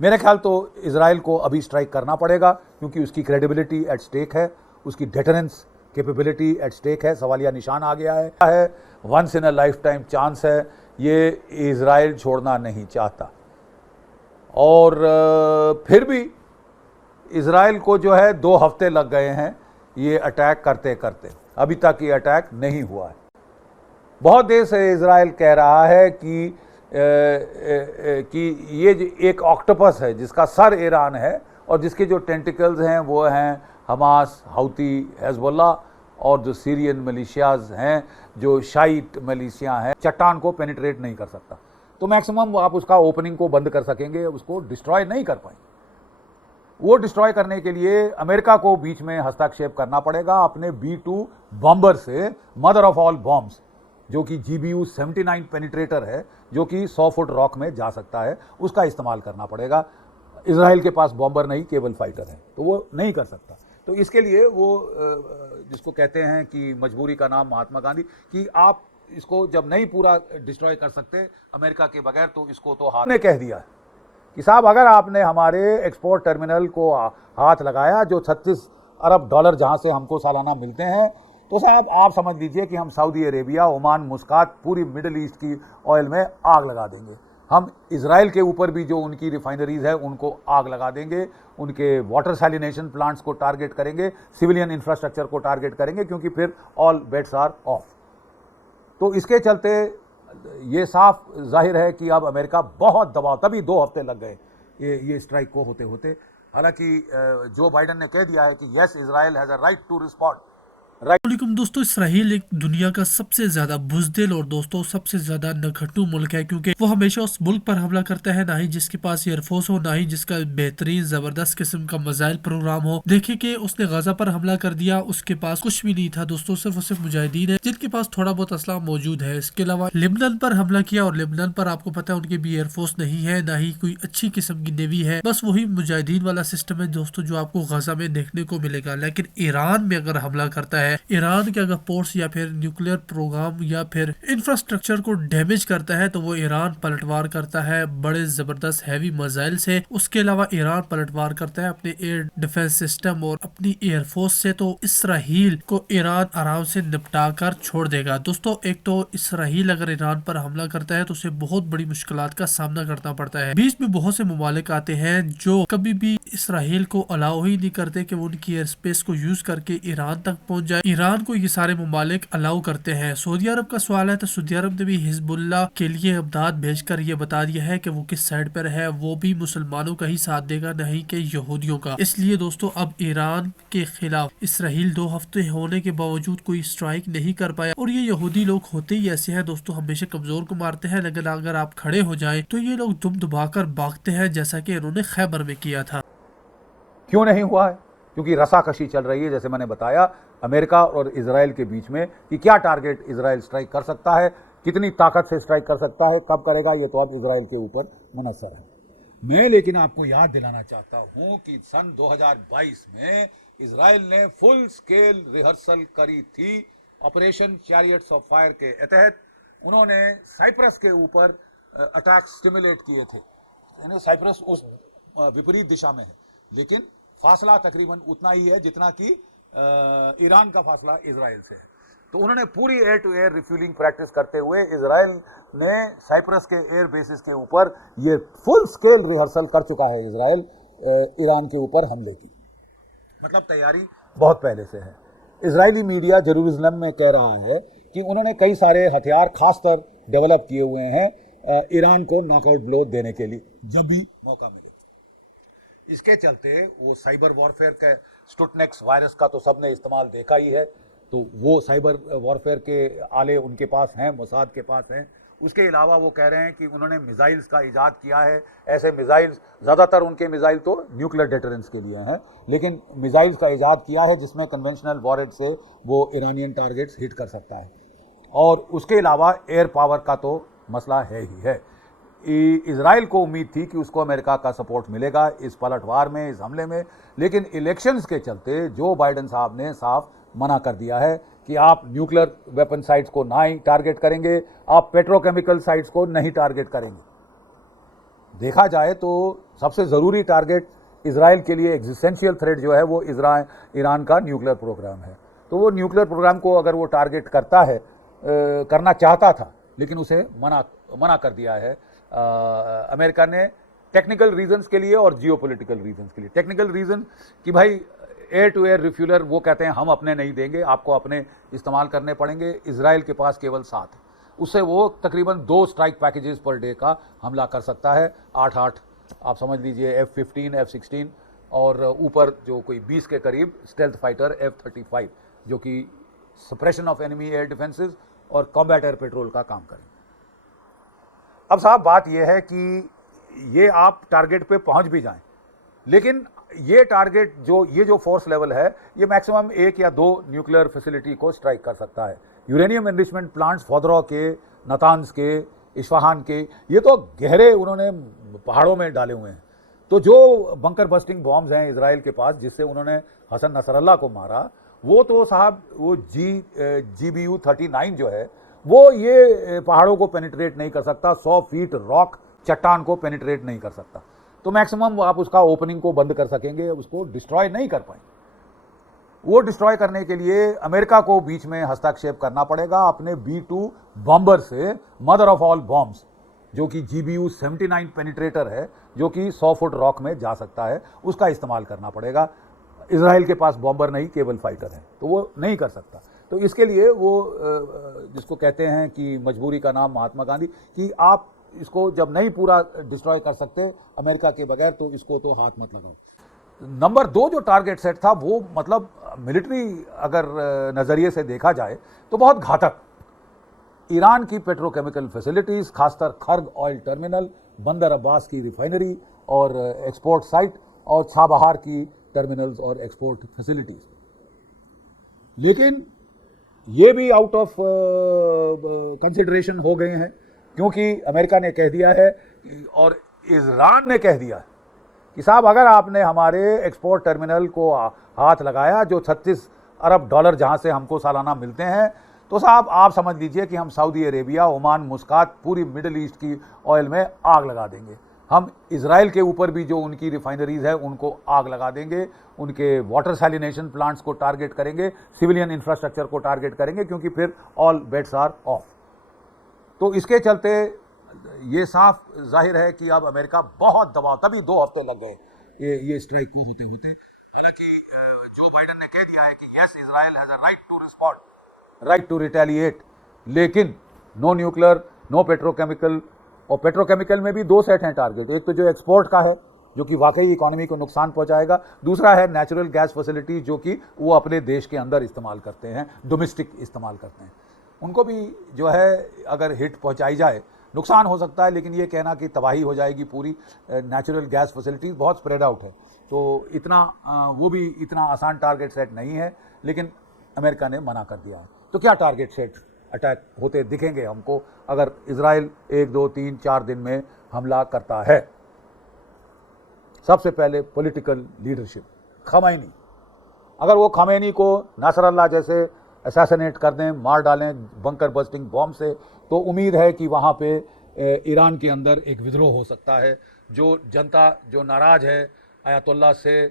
मेरे ख्याल तो इजराइल को अभी स्ट्राइक करना पड़ेगा, क्योंकि उसकी क्रेडिबिलिटी एट स्टेक है, उसकी डेटरेंस कैपेबिलिटी एट स्टेक है, सवालिया निशान आ गया है। Once in a lifetime chance है, ये इजराइल छोड़ना नहीं चाहता। और फिर भी इजराइल को जो है 2 हफ्ते लग गए हैं ये अटैक करते करते, अभी तक ये अटैक नहीं हुआ है। बहुत देर से इजराइल कह रहा है कि ये एक ऑक्टोपस है जिसका सर ईरान है और जिसके जो टेंटिकल्स हैं वो हैं हमास, हौती, हेजबुल्ला और जो सीरियन मिलिशियाज हैं, जो शाइट मिलिशिया हैं। चट्टान को पेनिट्रेट नहीं कर सकता, तो मैक्सिमम आप उसका ओपनिंग को बंद कर सकेंगे, उसको डिस्ट्रॉय नहीं कर पाएंगे। वो डिस्ट्रॉय करने के लिए अमेरिका को बीच में हस्तक्षेप करना पड़ेगा अपने B-2 बॉम्बर से, मदर ऑफ ऑल बॉम्ब्स, जो कि GBU 79 पेनिट्रेटर है, जो कि 100 फुट रॉक में जा सकता है, उसका इस्तेमाल करना पड़ेगा। इजराइल के पास बॉम्बर नहीं, केवल फाइटर है, तो वो नहीं कर सकता। तो इसके लिए वो जिसको कहते हैं कि मजबूरी का नाम महात्मा गांधी, कि आप इसको जब नहीं पूरा डिस्ट्रॉय कर सकते अमेरिका के बगैर, तो इसको तो हाथ ने कह दिया कि साहब अगर आपने हमारे एक्सपोर्ट टर्मिनल को हाथ लगाया, जो 36 अरब डॉलर जहां से हमको सालाना मिलते हैं, तो साहब आप समझ लीजिए कि हम सऊदी अरेबिया, ओमान, मुस्कात, पूरी मिडिल ईस्ट की ऑयल में आग लगा देंगे। हम इजराइल के ऊपर भी जो उनकी रिफाइनरीज है उनको आग लगा देंगे, उनके वाटर सैलिनेशन प्लांट्स को टारगेट करेंगे, सिविलियन इंफ्रास्ट्रक्चर को टारगेट करेंगे, क्योंकि फिर ऑल बेट्स आर ऑफ। तो इसके चलते ये साफ जाहिर है कि अब अमेरिका बहुत दबाव, तभी 2 हफ्ते लग गए ये स्ट्राइक को होते होते। हालांकि जो बाइडेन ने कह दिया है कि yes, Israel has a right to respond. वालेकुम दोस्तों, इसराइल एक दुनिया का सबसे ज्यादा बुजदिल और दोस्तों सबसे ज्यादा नखट्टू मुल्क है, क्योंकि वो हमेशा उस मुल्क पर हमला करता है, ना ही जिसके पास एयरफोर्स हो, ना ही जिसका बेहतरीन जबरदस्त किस्म का मिसाइल प्रोग्राम हो। देखिए कि उसने गाजा पर हमला कर दिया, उसके पास कुछ भी नहीं था दोस्तों, सिर्फ और सिर्फ मुजाहिदीन है जिनके पास थोड़ा बहुत असला मौजूद है। इसके अलावा लेबनान पर हमला किया, और लेबनान पर आपको पता है उनकी भी एयरफोर्स नहीं है, ना ही कोई अच्छी किस्म की नेवी है, बस वही मुजाहिदीन वाला सिस्टम है दोस्तों जो आपको गाजा में देखने को मिलेगा। लेकिन ईरान में अगर हमला करता है, ईरान के अगर पोर्ट्स या फिर न्यूक्लियर प्रोग्राम या फिर इंफ्रास्ट्रक्चर को डैमेज करता है, तो वो ईरान पलटवार करता है बड़े जबरदस्त हैवी मिसाइल से। उसके अलावा ईरान पलटवार करता है अपने एयर डिफेंस सिस्टम और अपनी एयरफोर्स से। तो इसराइल को ईरान आराम से निपटा कर छोड़ देगा दोस्तों। एक तो इसराइल अगर ईरान पर हमला करता है तो उसे बहुत बड़ी मुश्किलात का सामना करना पड़ता है। बीच में बहुत से ममालिक आते हैं जो कभी भी इसराइल को अलाउ ही नहीं करते कि वो उनकी एयर स्पेस को यूज करके ईरान तक पहुंच जाए। ईरान को ये सारे ममालिक अलाउ करते हैं। सऊदी अरब का सवाल है तो सऊदी अरब ने भी हिजबुल्लाह के लिए इमदाद भेजकर ये बता दिया है कि वो किस साइड पर है, वो भी मुसलमानों का ही साथ देगा, नहीं कि यहूदियों का। इसलिए दोस्तों अब ईरान के खिलाफ इसराइल 2 हफ्ते होने के बावजूद कोई स्ट्राइक नहीं कर पाया। और ये यहूदी लोग होते ही ऐसे हैं दोस्तों, हमेशा कमजोर को मारते हैं, लेकिन अगर आप खड़े हो जाए तो ये लोग दुम दबाकर भागते हैं, जैसा कि इन्होंने खैबर में किया था। क्यों नहीं हुआ है? क्योंकि रसाकशी चल रही है, जैसे मैंने बताया, अमेरिका और इजराइल के बीच में, कि क्या टारगेट इजराइल स्ट्राइक कर सकता है, कितनी ताकत से स्ट्राइक कर सकता है, कब करेगा, ये तो अब इजराइल के ऊपर मुनस्सर है। मैं लेकिन आपको याद दिलाना चाहता हूं कि सन 2022 में इजराइल ने फुल स्केल रिहर्सल करी थी ऑपरेशन चैरियट्स ऑफ फायर के तहत। उन्होंने साइप्रस के ऊपर अटैक स्टिमुलेट किए थे। साइप्रस उस विपरीत दिशा में है, लेकिन फासला तकरीबन उतना ही है जितना कि ईरान का फासला इजराइल से है। तो उन्होंने पूरी air to air refuelling practice करते हुए इजराइल ने साइप्रस के एयर बेसिस के ऊपर ये फुल स्केल रिहर्सल कर चुका है इजराइल ईरान के ऊपर हमले की। मतलब तैयारी बहुत पहले से है। इजरायली मीडिया जेरूसलम में कह रहा है कि उन्होंने कई सारे हथियार खासकर डेवलप किए हुए हैं ईरान को नॉकआउट ब्लो देने के लिए जब भी मौका मिले। इसके चलते वो साइबर वॉरफेयर के स्टुटनेक्स वायरस का तो सबने इस्तेमाल देखा ही है, तो वो साइबर वॉरफेयर के आले उनके पास हैं, मोसाद के पास हैं। उसके अलावा वो कह रहे हैं कि उन्होंने मिसाइल्स का इजाद किया है। ऐसे मिसाइल्स, ज़्यादातर उनके मिसाइल तो न्यूक्लियर डेटरेंस के लिए हैं, लेकिन मिसाइल्स का इजाद किया है जिसमें कन्वेंशनल वॉरहेड से वो ईरानियन टारगेट्स हिट कर सकता है। और उसके अलावा एयर पावर का तो मसला है ही है। इजराइल को उम्मीद थी कि उसको अमेरिका का सपोर्ट मिलेगा इस पलटवार में, इस हमले में, लेकिन इलेक्शंस के चलते जो बाइडेन साहब ने साफ मना कर दिया है कि आप न्यूक्लियर वेपन साइट्स को ना ही टारगेट करेंगे, आप पेट्रोकेमिकल साइट्स को नहीं टारगेट करेंगे। देखा जाए तो सबसे ज़रूरी टारगेट इजराइल के लिए एग्जिस्टेंशियल थ्रेट जो है वो ईरान का न्यूक्लियर प्रोग्राम है। तो वो न्यूक्लियर प्रोग्राम को अगर वो टारगेट करता है, करना चाहता था, लेकिन उसे मना कर दिया है अमेरिका ने, टेक्निकल रीजंस के लिए और जियोपॉलिटिकल रीजंस के लिए। टेक्निकल रीजन कि भाई एयर टू एयर रिफ्यूलर वो कहते हैं हम अपने नहीं देंगे, आपको अपने इस्तेमाल करने पड़ेंगे। इजराइल के पास केवल 7 है, उससे वो तकरीबन 2 स्ट्राइक पैकेजेस पर डे का हमला कर सकता है। 8-8 आप समझ लीजिए F-15, F-16 और ऊपर जो कोई 20 के करीब स्टेल्थ फाइटर F-35 जो कि suppression of enemy air defences और कॉम्बैट एयर पेट्रोल का काम करें। अब साहब बात यह है कि ये आप टारगेट पे पहुंच भी जाएं, लेकिन ये टारगेट ये जो फोर्स लेवल है ये मैक्सिमम 1 या 2 न्यूक्लियर फैसिलिटी को स्ट्राइक कर सकता है। यूरेनियम एनरिचमेंट प्लांट्स फौदरॉ के, नतान्स के, इस्फहान के, ये तो गहरे उन्होंने पहाड़ों में डाले हुए हैं। तो जो बंकर बस्टिंग बॉम्ब्स हैं इजराइल के पास जिससे उन्होंने हसन नसरल्ला को मारा, वो तो साहब वो GBU-39 जो है वो ये पहाड़ों को पेनिट्रेट नहीं कर सकता, 100 फीट रॉक चट्टान को पेनिट्रेट नहीं कर सकता। तो मैक्सिमम आप उसका ओपनिंग को बंद कर सकेंगे, उसको डिस्ट्रॉय नहीं कर पाएंगे। वो डिस्ट्रॉय करने के लिए अमेरिका को बीच में हस्तक्षेप करना पड़ेगा अपने B-2 बॉम्बर से, मदर ऑफ ऑल बॉम्ब्स, जो कि GBU-79 पेनिट्रेटर है, जो कि 100 फुट रॉक में जा सकता है, उसका इस्तेमाल करना पड़ेगा। इजराइल के पास बॉम्बर नहीं, केवल फाइटर है, तो वो नहीं कर सकता। तो इसके लिए वो जिसको कहते हैं कि मजबूरी का नाम महात्मा गांधी, कि आप इसको जब नहीं पूरा डिस्ट्रॉय कर सकते अमेरिका के बगैर तो इसको तो हाथ मत लगाओ। नंबर 2 जो टारगेट सेट था वो मतलब मिलिट्री अगर नज़रिए से देखा जाए तो बहुत घातक। ईरान की पेट्रोकेमिकल फैसिलिटीज़, खासकर खर्ग ऑयल टर्मिनल, बंदर अब्बास की रिफाइनरी और एक्सपोर्ट साइट, और छाबहार की टर्मिनल्स और एक्सपोर्ट फैसिलिटीज़। लेकिन ये भी आउट ऑफ कंसिडरेशन हो गए हैं, क्योंकि अमेरिका ने कह दिया है और ईरान ने कह दिया है कि साहब अगर आपने हमारे एक्सपोर्ट टर्मिनल को हाथ लगाया, जो 36 अरब डॉलर जहां से हमको सालाना मिलते हैं, तो साहब आप समझ लीजिए कि हम सऊदी अरेबिया, ओमान, मुस्कात, पूरी मिडिल ईस्ट की ऑयल में आग लगा देंगे। हम इजराइल के ऊपर भी जो उनकी रिफाइनरीज है उनको आग लगा देंगे, उनके वाटर सैलिनेशन प्लांट्स को टारगेट करेंगे, सिविलियन इंफ्रास्ट्रक्चर को टारगेट करेंगे, क्योंकि फिर ऑल बेट्स आर ऑफ। तो इसके चलते ये साफ जाहिर है कि अब अमेरिका बहुत दबाव, तभी 2 हफ्ते लग गए ये स्ट्राइक को होते होते। हालांकि जो बाइडेन ने कह दिया है कि yes, Israel has a right to respond, right to retaliate, लेकिन नो न्यूक्लियर, नो पेट्रोकेमिकल। और पेट्रोकेमिकल में भी 2 सेट हैं टारगेट, एक तो जो एक्सपोर्ट का है जो कि वाकई इकोनॉमी को नुकसान पहुंचाएगा, दूसरा है नेचुरल गैस फैसिलिटी जो कि वो अपने देश के अंदर इस्तेमाल करते हैं, डोमेस्टिक इस्तेमाल करते हैं। उनको भी जो है अगर हिट पहुंचाई जाए, नुकसान हो सकता है, लेकिन ये कहना कि तबाही हो जाएगी पूरी, नेचुरल गैस फैसिलिटीज़ बहुत स्प्रेड आउट है, तो इतना वो भी इतना आसान टारगेट सेट नहीं है, लेकिन अमेरिका ने मना कर दिया है। तो क्या टारगेट सेट अटैक होते दिखेंगे हमको अगर इजराइल 1, 2, 3, 4 दिन में हमला करता है? सबसे पहले पॉलिटिकल लीडरशिप, खमैनी। अगर वो खमैनी को नसरल्ला जैसे असैसिनेट कर दें, मार डालें बंकर बस्टिंग बॉम्ब से, तो उम्मीद है कि वहाँ पे ईरान के अंदर एक विद्रोह हो सकता है। जो जनता जो नाराज़ है आयतुल्लाह से,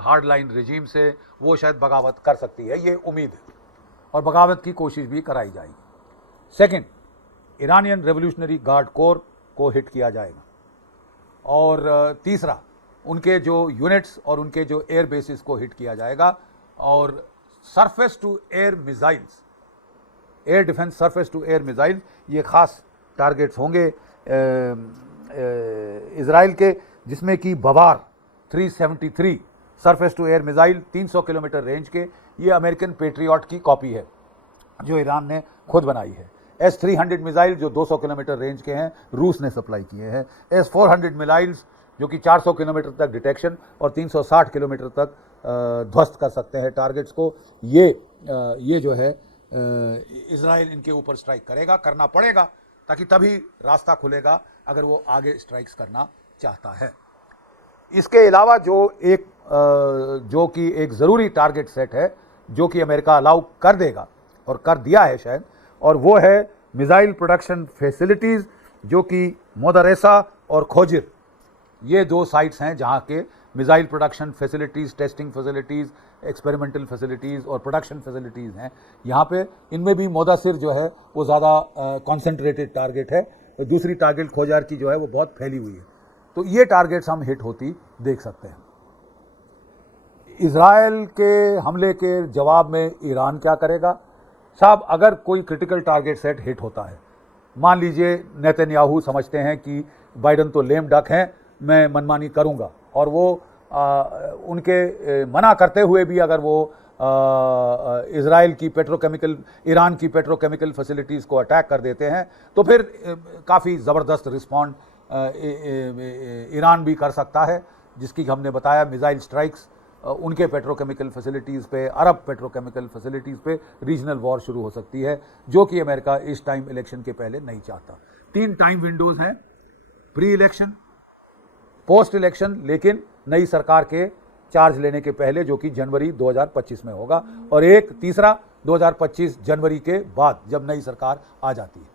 हार्ड लाइन रिजीम से, वो शायद बगावत कर सकती है, ये उम्मीद है, और बगावत की कोशिश भी कराई जाएगी। Second, Iranian revolutionary guard core को हिट किया जाएगा। और तीसरा, उनके जो यूनिट्स और उनके जो एयर बेसिस को हिट किया जाएगा। और surface to air missiles, air defence surface to air missile, ये ख़ास टारगेट्स होंगे इजराइल के, जिसमें कि बवार 373 surface to air missile 300 kilometre range के, ये अमेरिकन पेट्रियट की कॉपी है जो ईरान ने खुद बनाई है। S-300 मिसाइल जो 200 किलोमीटर रेंज के हैं, रूस ने सप्लाई किए हैं। S-400 मिसाइल्स जो कि 400 किलोमीटर तक डिटेक्शन और 360 किलोमीटर तक ध्वस्त कर सकते हैं टारगेट्स को। ये जो है इजराइल इनके ऊपर स्ट्राइक करेगा, करना पड़ेगा, ताकि तभी रास्ता खुलेगा अगर वो आगे स्ट्राइक्स करना चाहता है। इसके अलावा जो कि एक ज़रूरी टारगेट सेट है जो कि अमेरिका अलाउ कर देगा और कर दिया है शायद, और वो है मिसाइल प्रोडक्शन फैसिलिटीज़ जो कि मोदारेसा और खोजिर ये 2 साइट्स हैं जहाँ के missile production facilities, testing facilities, experimental facilities और प्रोडक्शन फैसिलिटीज़ हैं यहाँ पे। इनमें भी मोदासिर जो है वो ज़्यादा कॉन्सेंट्रेटेड टारगेट है, और दूसरी टारगेट खोजार की जो है वो बहुत फैली हुई है। तो ये टारगेट्स हम हिट होती देख सकते हैं। इजराइल के हमले के जवाब में ईरान क्या करेगा? साहब, अगर कोई क्रिटिकल टारगेट सेट हिट होता है, मान लीजिए नेतन्याहू समझते हैं कि बाइडन तो लेम डक हैं, मैं मनमानी करूंगा, और वो उनके मना करते हुए भी अगर वो इजराइल की पेट्रोकेमिकल, ईरान की पेट्रोकेमिकल फैसिलिटीज़ को अटैक कर देते हैं, तो फिर काफ़ी ज़बरदस्त रिस्पॉन्ड ईरान भी कर सकता है, जिसकी हमने बताया मिसाइल स्ट्राइक्स उनके पेट्रोकेमिकल फैसिलिटीज़ पे, अरब पेट्रोकेमिकल फैसिलिटीज़ पे रीजनल वॉर शुरू हो सकती है, जो कि अमेरिका इस टाइम इलेक्शन के पहले नहीं चाहता। 3 टाइम विंडोज़ हैं, प्री इलेक्शन, पोस्ट इलेक्शन, लेकिन नई सरकार के चार्ज लेने के पहले, जो कि जनवरी 2025 में होगा, और एक तीसरा 2025 जनवरी के बाद, जब नई सरकार आ जाती है।